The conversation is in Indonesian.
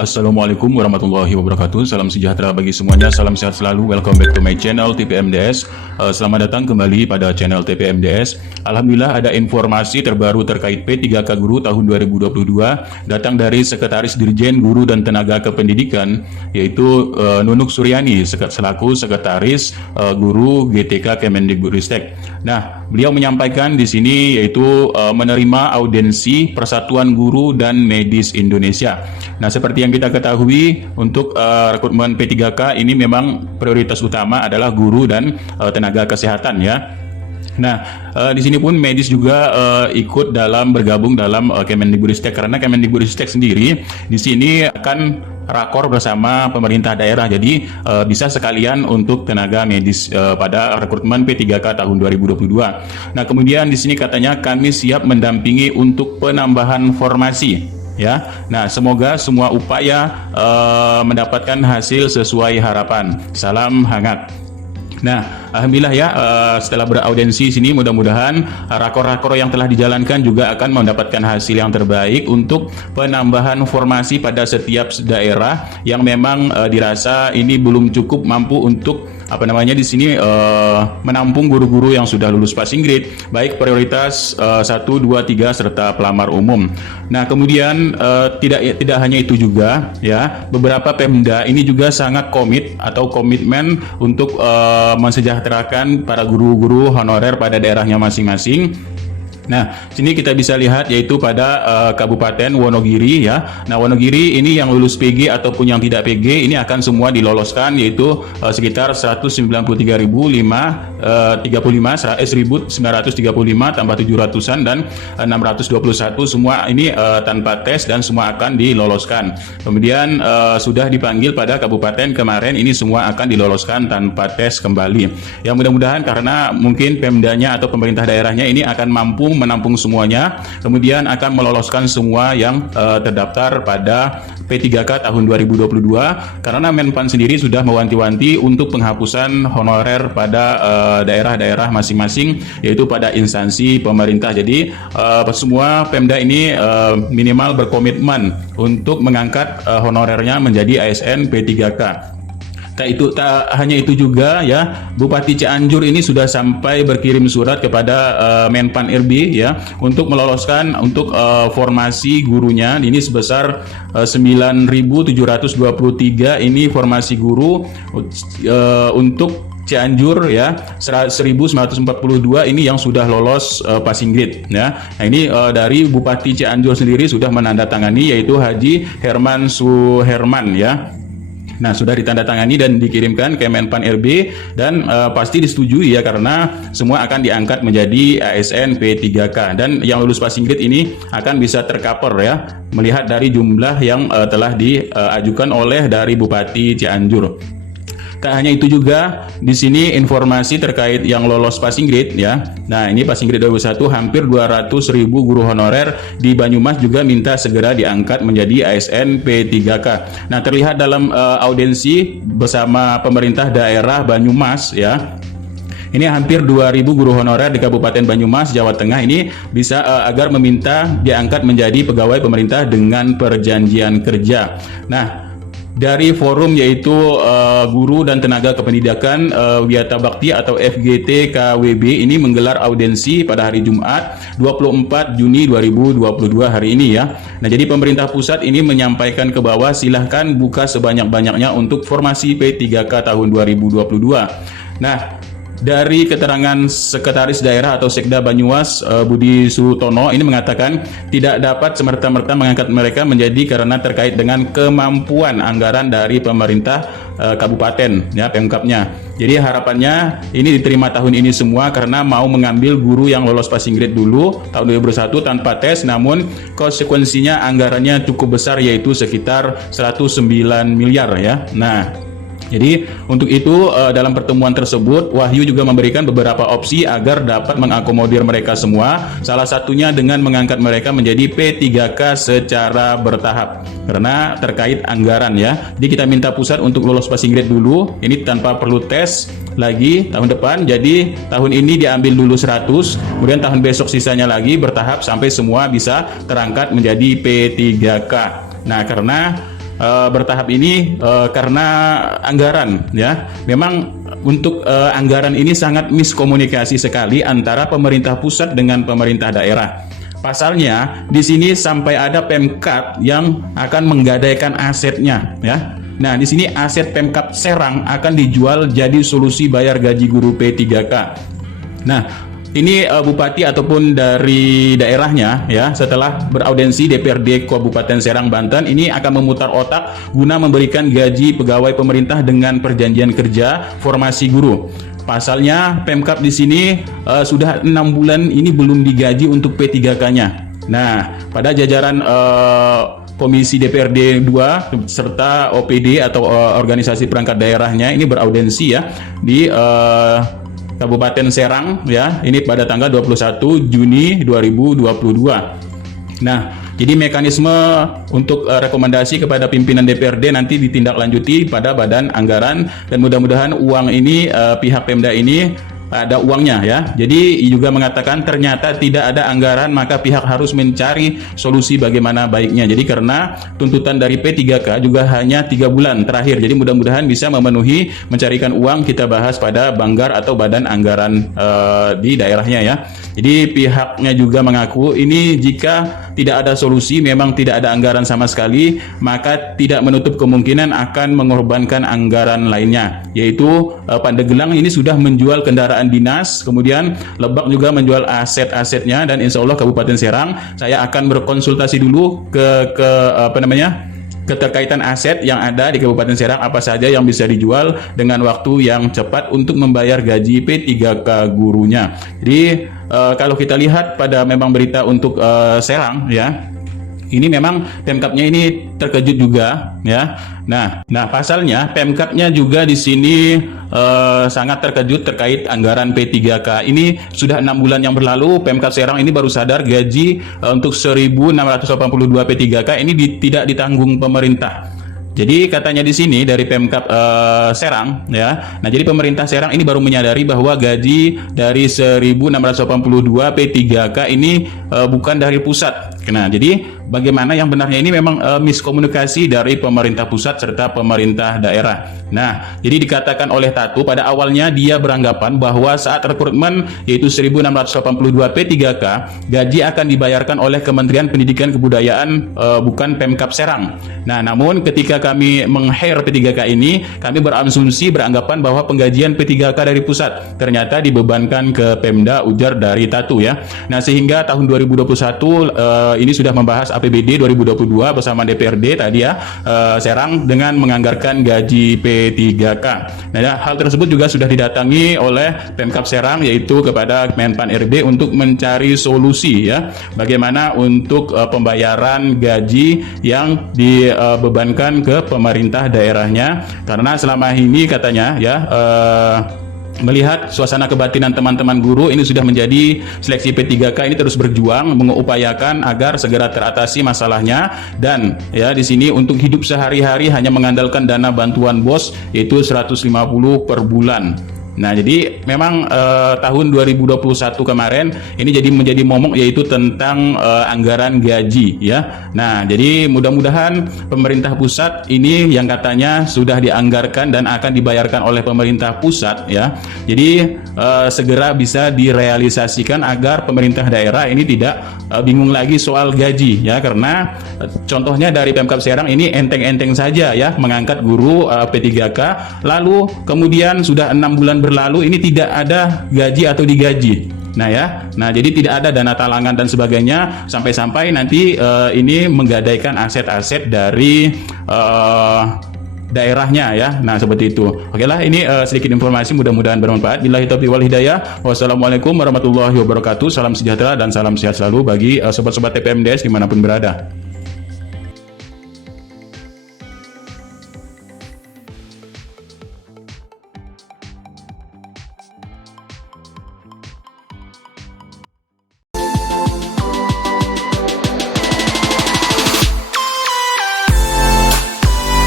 Assalamualaikum warahmatullahi wabarakatuh. Salam sejahtera bagi semuanya. Salam sehat selalu. Welcome back to my channel TPMDS. Selamat datang kembali pada channel TPMDS. Alhamdulillah ada informasi terbaru terkait P3K Guru tahun 2022 datang dari Sekretaris Dirjen Guru dan Tenaga Kependidikan, yaitu Nunuk Suryani selaku Sekretaris Guru GTK Kemendikbudristek. Nah, beliau menyampaikan di sini yaitu menerima audiensi Persatuan Guru dan Medis Indonesia. Nah, seperti yang kita ketahui, untuk rekrutmen P3K ini memang prioritas utama adalah guru dan tenaga kesehatan ya. Nah, di sini pun medis juga ikut bergabung dalam Kemendikbudristek, karena Kemendikbudristek sendiri di sini akan rakor bersama pemerintah daerah, jadi bisa sekalian untuk tenaga medis pada rekrutmen P3K tahun 2022. Nah, kemudian di sini katanya kami siap mendampingi untuk penambahan formasi. Ya, nah semoga semua upaya mendapatkan hasil sesuai harapan. Salam hangat. Nah, alhamdulillah ya, setelah beraudiensi sini mudah-mudahan rakor-rakor yang telah dijalankan juga akan mendapatkan hasil yang terbaik untuk penambahan formasi pada setiap daerah yang memang dirasa ini belum cukup mampu untuk di sini menampung guru-guru yang sudah lulus passing grade, baik prioritas 1, 2, 3 serta pelamar umum. Nah, kemudian tidak hanya itu juga ya, beberapa Pemda ini juga sangat komitmen untuk mensejahterakan para guru-guru honorer pada daerahnya masing-masing. Nah, sini kita bisa lihat yaitu pada Kabupaten Wonogiri ya. Nah, Wonogiri ini yang lulus PG ataupun yang tidak PG ini akan semua diloloskan, yaitu sekitar 193.935 tambah 700-an dan 621, semua ini tanpa tes dan semua akan diloloskan. Kemudian sudah dipanggil pada kabupaten kemarin, ini semua akan diloloskan tanpa tes kembali. Ya, mudah-mudahan karena mungkin Pemdanya atau pemerintah daerahnya ini akan mampu menampung semuanya, kemudian akan meloloskan semua yang terdaftar pada P3K tahun 2022, karena Menpan sendiri sudah mewanti-wanti untuk penghapusan honorer pada daerah-daerah masing-masing, yaitu pada instansi pemerintah. Jadi semua Pemda ini minimal berkomitmen untuk mengangkat honorernya menjadi ASN P3K. Tak hanya itu juga ya, Bupati Cianjur ini sudah sampai berkirim surat kepada Menpan RB ya untuk meloloskan untuk formasi gurunya ini sebesar 9.723 ini formasi guru untuk Cianjur ya, 1.942 ini yang sudah lolos passing grade ya. Nah, ini dari Bupati Cianjur sendiri sudah menandatangani, yaitu Haji Herman Suherman ya. Nah, sudah ditandatangani dan dikirimkan ke Menpan RB dan pasti disetujui ya, karena semua akan diangkat menjadi ASN P3K, dan yang lulus passing grade ini akan bisa tercover ya, melihat dari jumlah yang telah diajukan oleh dari Bupati Cianjur. Tak hanya itu juga, di sini informasi terkait yang lolos passing grade ya. Nah, ini passing grade 2021 hampir 200.000 guru honorer di Banyumas juga minta segera diangkat menjadi ASN P3K. Nah, terlihat dalam audiensi bersama pemerintah daerah Banyumas ya. Ini hampir 2.000 guru honorer di Kabupaten Banyumas, Jawa Tengah ini bisa agar meminta diangkat menjadi pegawai pemerintah dengan perjanjian kerja. Nah, dari forum yaitu Guru dan Tenaga Kependidikan Wiyata Bakti atau FGT KWB ini menggelar audiensi pada hari Jumat 24 Juni 2022 hari ini ya. Nah, jadi pemerintah pusat ini menyampaikan ke bawah, silahkan buka sebanyak-banyaknya untuk formasi P3K tahun 2022. Nah, dari keterangan Sekretaris Daerah atau Sekda Banyumas Budi Sutono ini mengatakan tidak dapat semerta-merta mengangkat mereka menjadi karena terkait dengan kemampuan anggaran dari pemerintah kabupaten ya, Pemkapnya. Jadi harapannya ini diterima tahun ini semua, karena mau mengambil guru yang lolos passing grade dulu tahun 2021 tanpa tes, namun konsekuensinya anggarannya cukup besar, yaitu sekitar 109 miliar ya. Nah, jadi untuk itu dalam pertemuan tersebut Wahyu juga memberikan beberapa opsi agar dapat mengakomodir mereka semua. Salah satunya dengan mengangkat mereka menjadi P3K secara bertahap, karena terkait anggaran ya. Jadi kita minta pusat untuk lolos passing grade dulu, ini tanpa perlu tes lagi tahun depan. Jadi tahun ini diambil dulu 100, kemudian tahun besok sisanya lagi bertahap sampai semua bisa terangkat menjadi P3K. Nah, karena bertahap ini karena anggaran ya. Memang untuk anggaran ini sangat miskomunikasi sekali antara pemerintah pusat dengan pemerintah daerah. Pasalnya di sini sampai ada Pemkab yang akan menggadaikan asetnya ya. Nah, di sini aset Pemkab Serang akan dijual jadi solusi bayar gaji guru P3K. Nah, ini bupati ataupun dari daerahnya ya, setelah beraudensi DPRD Kabupaten Serang Banten, ini akan memutar otak guna memberikan gaji pegawai pemerintah dengan perjanjian kerja formasi guru. Pasalnya Pemkab di sini sudah 6 bulan ini belum digaji untuk P3K-nya. Nah, pada jajaran Komisi DPRD 2 serta OPD atau organisasi perangkat daerahnya ini beraudensi ya di Kabupaten Serang ya, ini pada tanggal 21 Juni 2022. Nah, jadi mekanisme untuk rekomendasi kepada pimpinan DPRD nanti ditindaklanjuti pada Badan Anggaran, dan mudah-mudahan uang ini pihak Pemda ini ada uangnya ya. Jadi juga mengatakan ternyata tidak ada anggaran, maka pihak harus mencari solusi bagaimana baiknya. Jadi karena tuntutan dari P3K juga hanya 3 bulan terakhir. Jadi mudah-mudahan bisa memenuhi mencarikan uang, kita bahas pada Banggar atau Badan Anggaran di daerahnya ya. Jadi pihaknya juga mengaku ini jika tidak ada solusi, memang tidak ada anggaran sama sekali, maka tidak menutup kemungkinan akan mengorbankan anggaran lainnya, yaitu Pandeglang ini sudah menjual kendaraan dinas, kemudian Lebak juga menjual aset-asetnya, dan insya Allah Kabupaten Serang saya akan berkonsultasi dulu ke keterkaitan aset yang ada di Kabupaten Serang, apa saja yang bisa dijual dengan waktu yang cepat untuk membayar gaji P3K gurunya. Jadi kalau kita lihat pada memang berita untuk Serang ya, ini memang Pemkabnya ini terkejut juga ya. Nah pasalnya Pemkabnya juga di sini sangat terkejut terkait anggaran P3K. Ini sudah 6 bulan yang berlalu, Pemkab Serang ini baru sadar gaji untuk 1.682 P3K ini tidak ditanggung pemerintah. Jadi katanya di sini dari Pemkab Serang ya. Nah, jadi pemerintah Serang ini baru menyadari bahwa gaji dari 1.682 P3K ini bukan dari pusat. Nah, jadi bagaimana yang benarnya ini memang miskomunikasi dari pemerintah pusat serta pemerintah daerah. Nah, jadi dikatakan oleh Tatu pada awalnya dia beranggapan bahwa saat rekrutmen yaitu 1.682 P3K, gaji akan dibayarkan oleh Kementerian Pendidikan Kebudayaan bukan Pemkab Serang. Nah, namun ketika kami meng-hire P3K ini, kami berasumsi beranggapan bahwa penggajian P3K dari pusat ternyata dibebankan ke Pemda, ujar dari Tatu ya. Nah, sehingga tahun 2021 ini sudah membahas APBD 2022 bersama DPRD tadi ya, Serang dengan menganggarkan gaji P3K. Nah, hal tersebut juga sudah didatangi oleh Pemkab Serang, yaitu kepada Menpan RB untuk mencari solusi ya, bagaimana untuk pembayaran gaji yang dibebankan ke pemerintah daerahnya, karena selama ini katanya ya melihat suasana kebatinan teman-teman guru ini sudah menjadi seleksi P3K ini terus berjuang mengupayakan agar segera teratasi masalahnya, dan ya di sini untuk hidup sehari-hari hanya mengandalkan dana bantuan BOS yaitu 150 per bulan. Nah, jadi memang tahun 2021 kemarin ini menjadi momok, yaitu tentang anggaran gaji ya. Nah, jadi mudah-mudahan pemerintah pusat ini yang katanya sudah dianggarkan dan akan dibayarkan oleh pemerintah pusat ya. Jadi segera bisa direalisasikan agar pemerintah daerah ini tidak bingung lagi soal gaji ya, karena contohnya dari Pemkab Serang ini enteng-enteng saja ya mengangkat guru P3K, lalu kemudian sudah 6 bulan berlalu ini tidak ada gaji atau digaji. Nah jadi tidak ada dana talangan dan sebagainya, sampai-sampai nanti ini menggadaikan aset-aset dari daerahnya ya. Nah, seperti itu. Oke lah, ini sedikit informasi, mudah-mudahan bermanfaat. Billahi taufiq wal hidayah. Wassalamualaikum warahmatullahi wabarakatuh. Salam sejahtera dan salam sehat selalu bagi sobat-sobat TPMDS dimanapun berada.